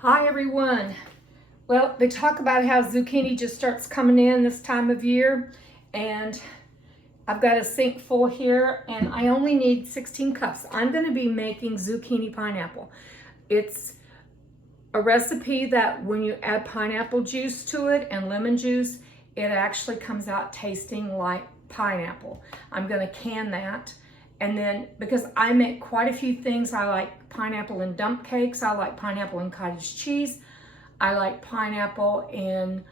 Hi everyone. Well, they talk about how zucchini just starts coming in this time of year, and I've got a sink full here and I only need 16 cups. I'm going to be making zucchini pineapple. It's a recipe that when you add pineapple juice to it and lemon juice, it actually comes out tasting like pineapple. I'm going to can that. And then, because I make quite a few things, I like pineapple in dump cakes, I like pineapple in cottage cheese, I like pineapple in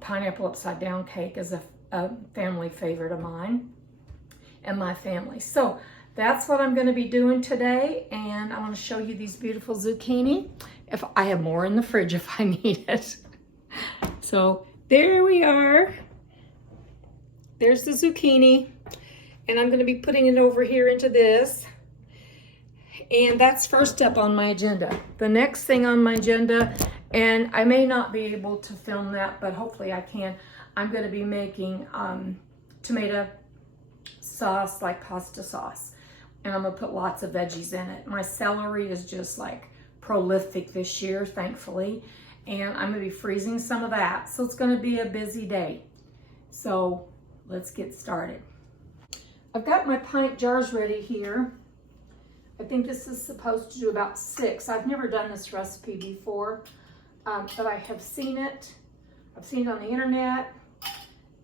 pineapple upside down cake as a family favorite of mine and my family. So that's what I'm going to be doing today, and I want to show you these beautiful zucchini. If I have more in the fridge if I need it. So there we are. There's the zucchini. And I'm going to be putting it over here into this. And that's first up on my agenda. The next thing on my agenda, and I may not be able to film that, but hopefully I can. I'm going to be making tomato sauce, like pasta sauce. And I'm going to put lots of veggies in it. My celery is just like prolific this year, thankfully. And I'm going to be freezing some of that. So it's going to be a busy day. So let's get started. I've got my pint jars ready here. I think this is supposed to do about 6. I've never done this recipe before, but I have seen it. I've seen it on the internet,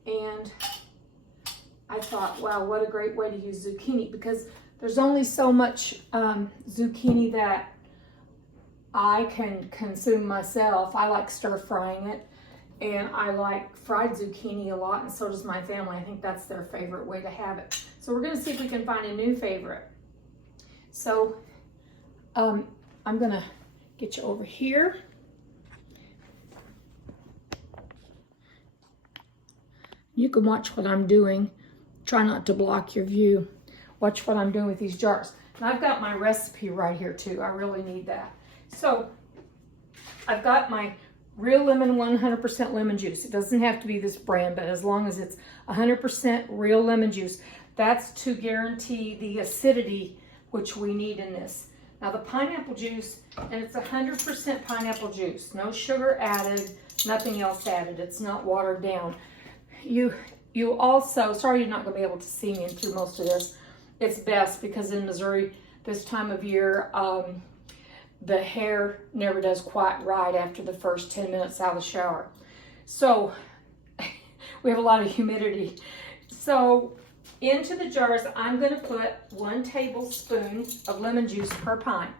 and I thought, wow, what a great way to use zucchini, because there's only so much zucchini that I can consume myself. I like stir frying it. And I like fried zucchini a lot, and so does my family. I think that's their favorite way to have it. So we're going to see if we can find a new favorite. So I'm going to get you over here. You can watch what I'm doing. Try not to block your view. Watch what I'm doing with these jars. And I've got my recipe right here too. I really need that. So I've got my real lemon, 100% lemon juice. It doesn't have to be this brand, but as long as it's 100% real lemon juice, that's to guarantee the acidity which we need in this. Now the pineapple juice, and it's 100% pineapple juice. No sugar added, nothing else added. It's not watered down. You also, sorry you're not going to be able to see me through most of this. It's best because in Missouri, this time of year, the hair never does quite right after the first 10 minutes out of the shower. So we have a lot of humidity. So into the jars, I'm going to put 1 tablespoon of lemon juice per pint.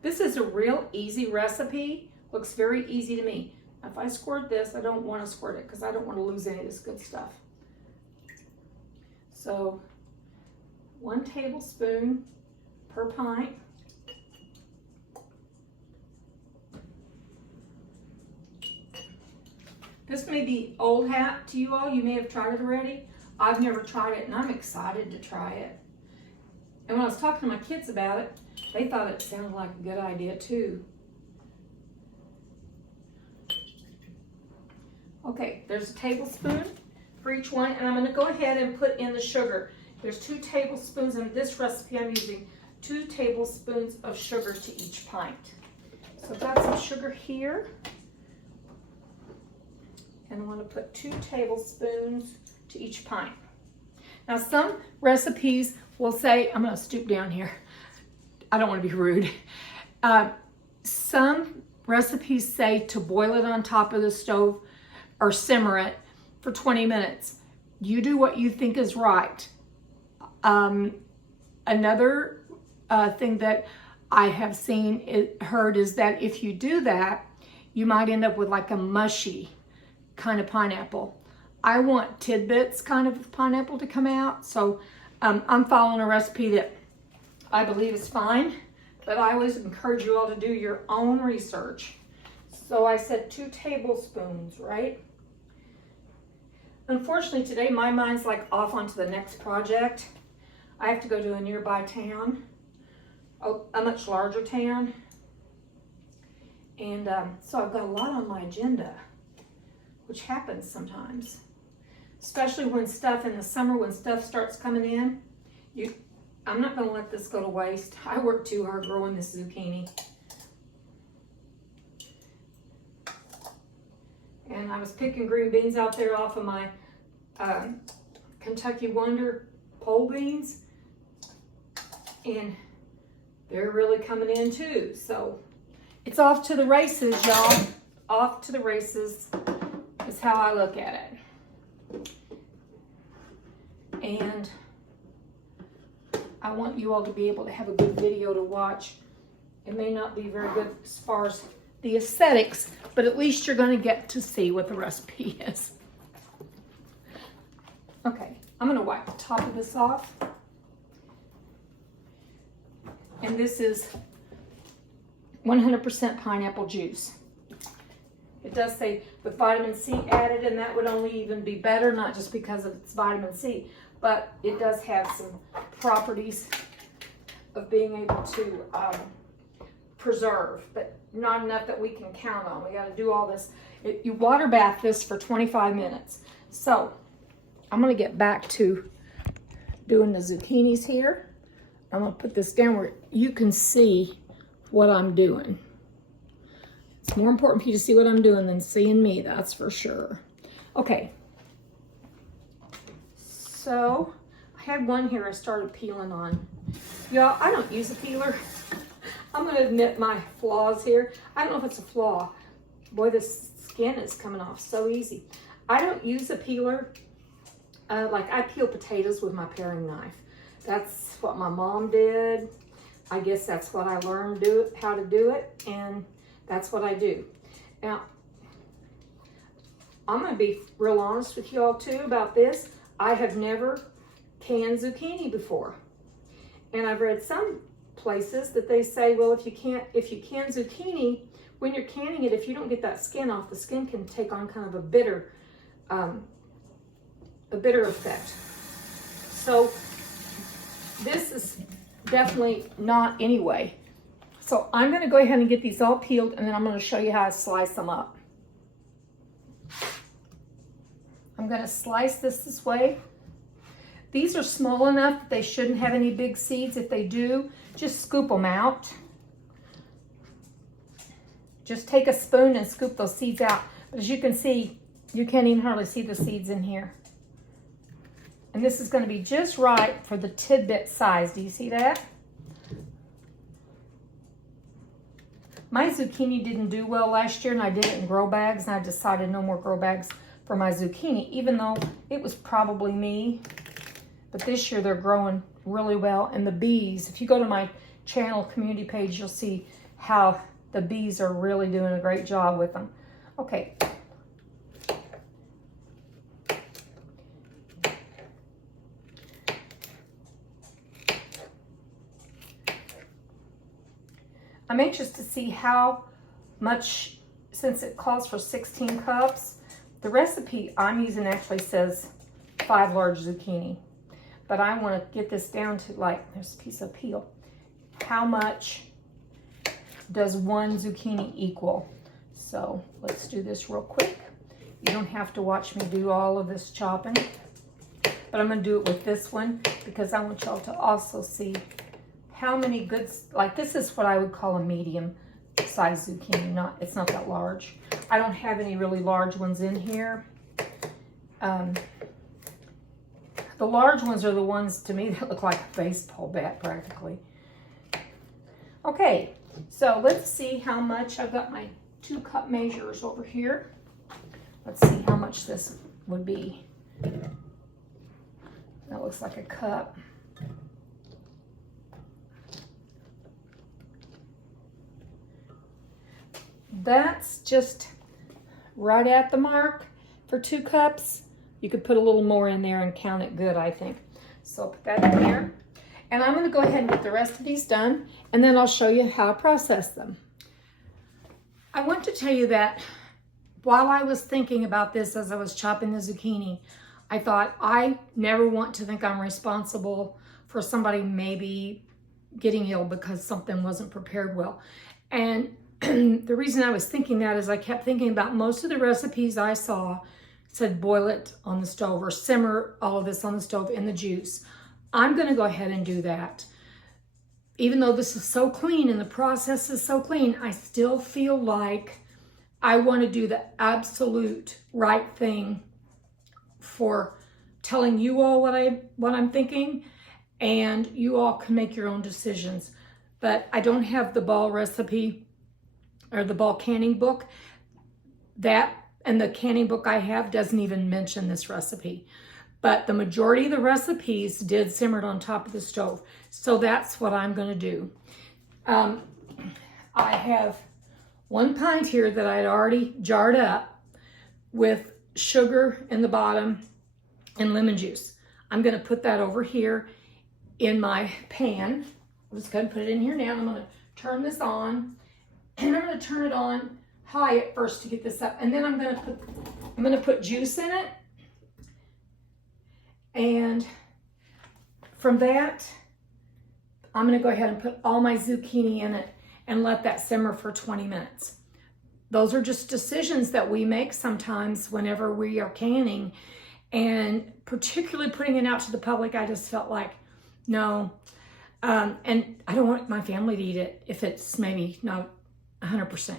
This is a real easy recipe. Looks very easy to me. If I squirt this, I don't want to squirt it because I don't want to lose any of this good stuff. So 1 tablespoon per pint. This may be old hat to you all. You may have tried it already. I've never tried it, and I'm excited to try it. And when I was talking to my kids about it, they thought it sounded like a good idea too. Okay, there's a tablespoon for each one, and I'm going to go ahead and put in the sugar. There's 2 tablespoons in this recipe. I'm using 2 tablespoons of sugar to each pint. So I've got some sugar here. And I want to put 2 tablespoons to each pint. Now some recipes will say, I'm going to stoop down here. I don't want to be rude. Some recipes say to boil it on top of the stove or simmer it for 20 minutes. You do what you think is right. Another thing that I have heard is that if you do that, you might end up with like a mushy kind of pineapple. I want tidbits kind of pineapple to come out, so I'm following a recipe that I believe is fine, but I always encourage you all to do your own research. So I said 2 tablespoons, right? Unfortunately today my mind's like off onto the next project. I have to go to a nearby town, a much larger town, and so I've got a lot on my agenda, which happens sometimes, especially when stuff in the summer, when stuff starts coming in. I'm not going to let this go to waste. I worked too hard growing this zucchini. And I was picking green beans out there off of my Kentucky Wonder pole beans. And they're really coming in too. So it's off to the races, y'all. Off to the races is how I look at it. And I want you all to be able to have a good video to watch. It may not be very good as far as the aesthetics, but at least you're going to get to see what the recipe is. Okay, I'm going to wipe the top of this off. And this is 100% pineapple juice. It does say with vitamin C added, and that would only even be better, not just because of its vitamin C, but it does have some properties of being able to preserve, but not enough that we can count on. We got to do all this. You water bath this for 25 minutes. So I'm going to get back to doing the zucchinis here. I'm going to put this down where you can see what I'm doing. It's more important for you to see what I'm doing than seeing me, that's for sure. Okay. So I had one here I started peeling on. Y'all, I don't use a peeler. I'm going to admit my flaws here. I don't know if it's a flaw. Boy, this skin is coming off so easy. I don't use a peeler. Like I peel potatoes with my paring knife. That's what my mom did. I guess that's what I learned how to do it, and that's what I do. Now, I'm going to be real honest with you all too about this. I have never canned zucchini before. And I've read some places that they say, well, if you can zucchini, when you're canning it, if you don't get that skin off, the skin can take on kind of a bitter effect. So this is definitely not anyway. So I'm going to go ahead and get these all peeled, and then I'm going to show you how I slice them up. I'm going to slice this way. These are small enough that they shouldn't have any big seeds. If they do, just scoop them out. Just take a spoon and scoop those seeds out. But as you can see, you can't even hardly see the seeds in here. And this is going to be just right for the tidbit size. Do you see that? My zucchini didn't do well last year, and I did it in grow bags, and I decided no more grow bags for my zucchini, even though it was probably me. But this year they're growing really well. And the bees, if you go to my channel community page, you'll see how the bees are really doing a great job with them. Okay. I'm anxious to see how much, since it calls for 16 cups, the recipe I'm using actually says 5 large zucchini. But I want to get this down to, like, there's a piece of peel. How much does 1 zucchini equal? So let's do this real quick. You don't have to watch me do all of this chopping, but I'm going to do it with this one because I want y'all to also see how many good, like this is what I would call a medium size zucchini. It's not that large. I don't have any really large ones in here. The large ones are the ones to me that look like a baseball bat practically. Okay, so let's see how much. I've got my 2 cup measures over here. Let's see how much this would be. That looks like a cup. That's just right at the mark for 2 cups. You could put a little more in there and count it good, I think. So put that in there. And I'm going to go ahead and get the rest of these done, and then I'll show you how to process them. I want to tell you that while I was thinking about this as I was chopping the zucchini, I thought I never want to think I'm responsible for somebody maybe getting ill because something wasn't prepared well. And the reason I was thinking that is I kept thinking about most of the recipes I saw said boil it on the stove or simmer all of this on the stove in the juice. I'm going to go ahead and do that. Even though this is so clean and the process is so clean, I still feel like I want to do the absolute right thing for telling you all what I'm thinking, and you all can make your own decisions. But I don't have the ball recipe or the ball canning book. And the canning book I have doesn't even mention this recipe. But the majority of the recipes did simmered on top of the stove. So that's what I'm going to do. I have 1 pint here that I had already jarred up with sugar in the bottom and lemon juice. I'm going to put that over here in my pan. I'm just going to put it in here now. I'm going to turn this on, and I'm going to turn it on high at first to get this up, and then I'm going to put juice in it, and from that I'm going to go ahead and put all my zucchini in it and let that simmer for 20 minutes. Those are just decisions that we make sometimes whenever we are canning, and particularly putting it out to the public, I just felt like, no, and I don't want my family to eat it if it's maybe not 100%.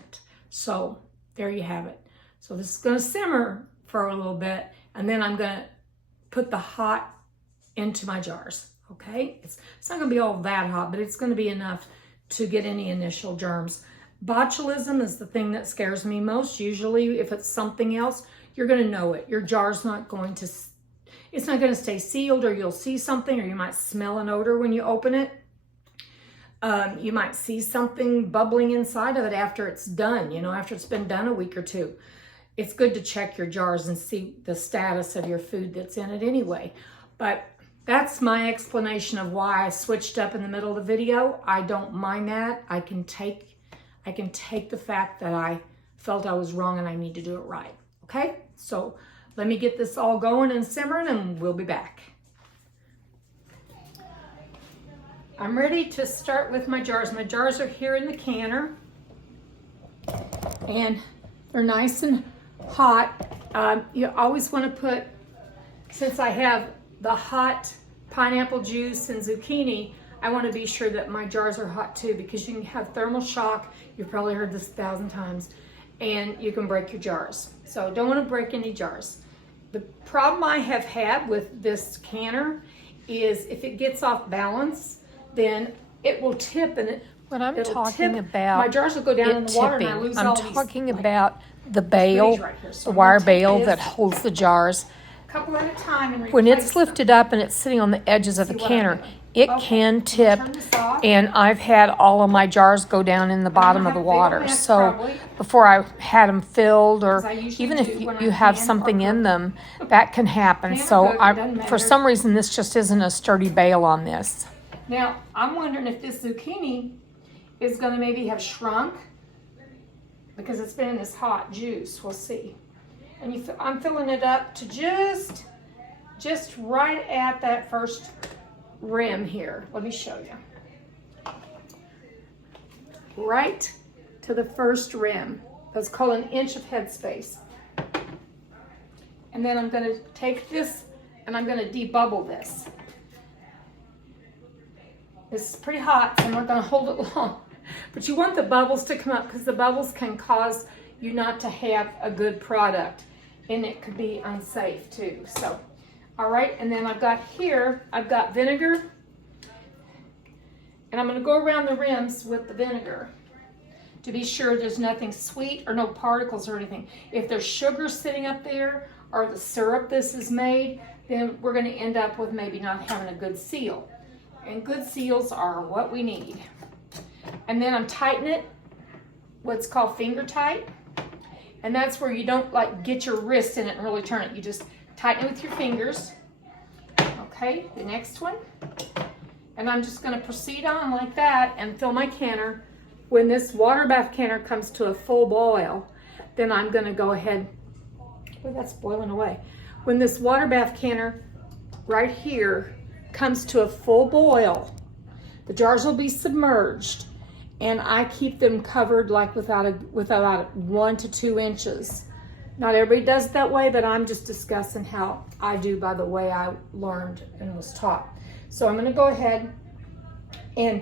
So there you have it. So this is going to simmer for a little bit, and then I'm going to put the hot into my jars. Okay, it's not going to be all that hot, but it's going to be enough to get any initial germs. Botulism is the thing that scares me most. Usually if it's something else, you're going to know it. Your jar's not going to, it's not going to stay sealed, or you'll see something, or you might smell an odor when you open it. You might see something bubbling inside of it after it's done, after it's been done a week or two. It's good to check your jars and see the status of your food that's in it anyway. But that's my explanation of why I switched up in the middle of the video. I don't mind that. I can take the fact that I felt I was wrong and I need to do it right. Okay, so let me get this all going and simmering, and we'll be back. I'm ready to start with my jars. My jars are here in the canner, and they're nice and hot. You always want to put, since I have the hot pineapple juice and zucchini, I want to be sure that my jars are hot too, because you can have thermal shock. You've probably heard this 1,000 times, and you can break your jars. So don't want to break any jars. The problem I have had with this canner is if it gets off balance, then it will tip, and what I'm talking about, my jars will go down in the water, and I lose all these. I'm talking about the bail, the wire bail that holds the jars. Couple at a time, and when it's lifted up and it's sitting on the edges of the canner, it can tip, and I've had all of my jars go down in the bottom of the water. So before I had them filled, or even if you have something in them, that can happen. So for some reason, this just isn't a sturdy bail on this. Now, I'm wondering if this zucchini is going to maybe have shrunk because it's been in this hot juice. We'll see. And I'm filling it up to just right at that first rim here. Let me show you. Right to the first rim. That's called an inch of headspace. And then I'm going to take this and I'm going to debubble this. This is pretty hot, so I'm not going to hold it long. But you want the bubbles to come up, because the bubbles can cause you not to have a good product, and it could be unsafe too. So, all right, and then I've got vinegar, and I'm going to go around the rims with the vinegar to be sure there's nothing sweet or no particles or anything. If there's sugar sitting up there, or the syrup this is made, then we're going to end up with maybe not having a good seal. And good seals are what we need. And then I'm tightening it, what's called finger tight. And that's where you don't like get your wrist in it and really turn it. You just tighten it with your fingers. Okay, the next one. And I'm just going to proceed on like that and fill my canner. When this water bath canner comes to a full boil, then I'm going to go ahead. Oh, that's boiling away. When this water bath canner right here comes to a full boil, the jars will be submerged, and I keep them covered like without 1 to 2 inches. Not everybody does it that way, but I'm just discussing how I do by the way I learned and was taught. So I'm going to go ahead and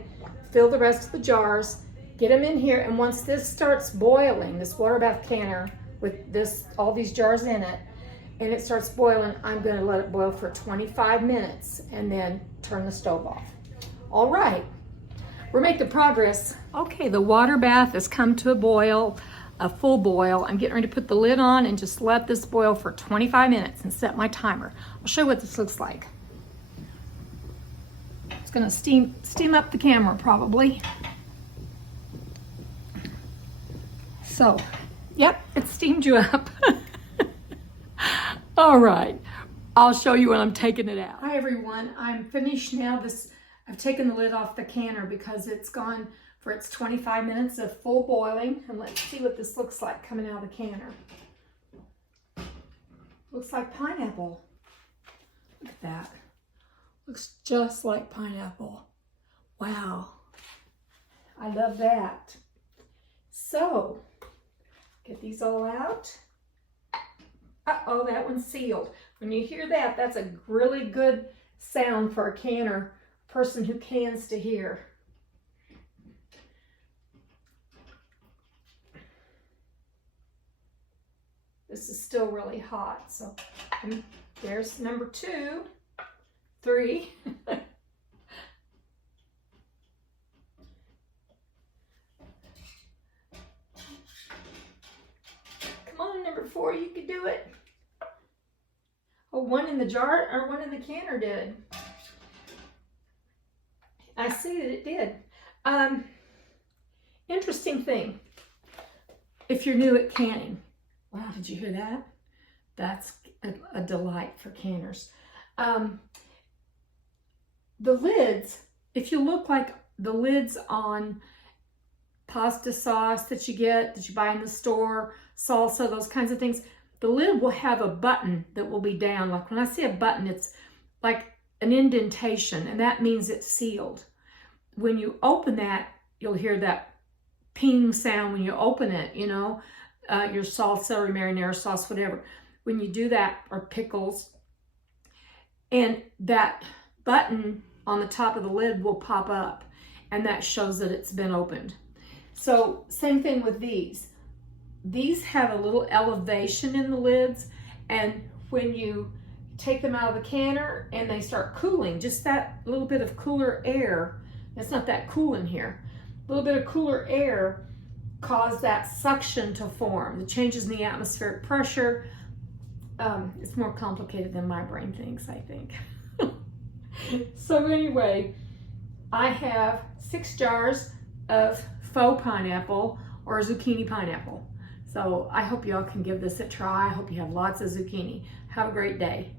fill the rest of the jars, get them in here, and once this starts boiling, this water bath canner with this, all these jars in it, and it starts boiling, I'm going to let it boil for 25 minutes and then turn the stove off. All right, we're making progress. Okay, the water bath has come to a boil, a full boil. I'm getting ready to put the lid on and just let this boil for 25 minutes and set my timer. I'll show you what this looks like. It's going to steam up the camera probably. So, yep, it steamed you up. All right, I'll show you when I'm taking it out. Hi everyone, I'm finished now. I've taken the lid off the canner because it's gone for its 25 minutes of full boiling. And let's see what this looks like coming out of the canner. Looks like pineapple. Look at that. Looks just like pineapple. Wow, I love that. So, get these all out. Uh-oh, that one's sealed. When you hear that, that's a really good sound for a canner, person who cans to hear. This is still really hot, so there's number 2, 3. Come on, number 4, you could do it. Oh, one in the jar or one in the canner did. I see that it did. Interesting thing, if you're new at canning. Wow, did you hear that? That's a delight for canners. The lids, if you look like the lids on pasta sauce that you buy in the store, salsa, those kinds of things, the lid will have a button that will be down. Like when I see a button, it's like an indentation, and that means it's sealed. When you open that, you'll hear that ping sound when you open it, you know, your salsa or marinara sauce, whatever. When you do that, or pickles, and that button on the top of the lid will pop up, and that shows that it's been opened. So same thing with these. These have a little elevation in the lids, and when you take them out of the canner and they start cooling, just that little bit of cooler air, it's not that cool in here, a little bit of cooler air cause that suction to form. The changes in the atmospheric pressure, it's more complicated than my brain thinks, I think. So anyway, I have 6 jars of faux pineapple or zucchini pineapple. So I hope y'all can give this a try. I hope you have lots of zucchini. Have a great day.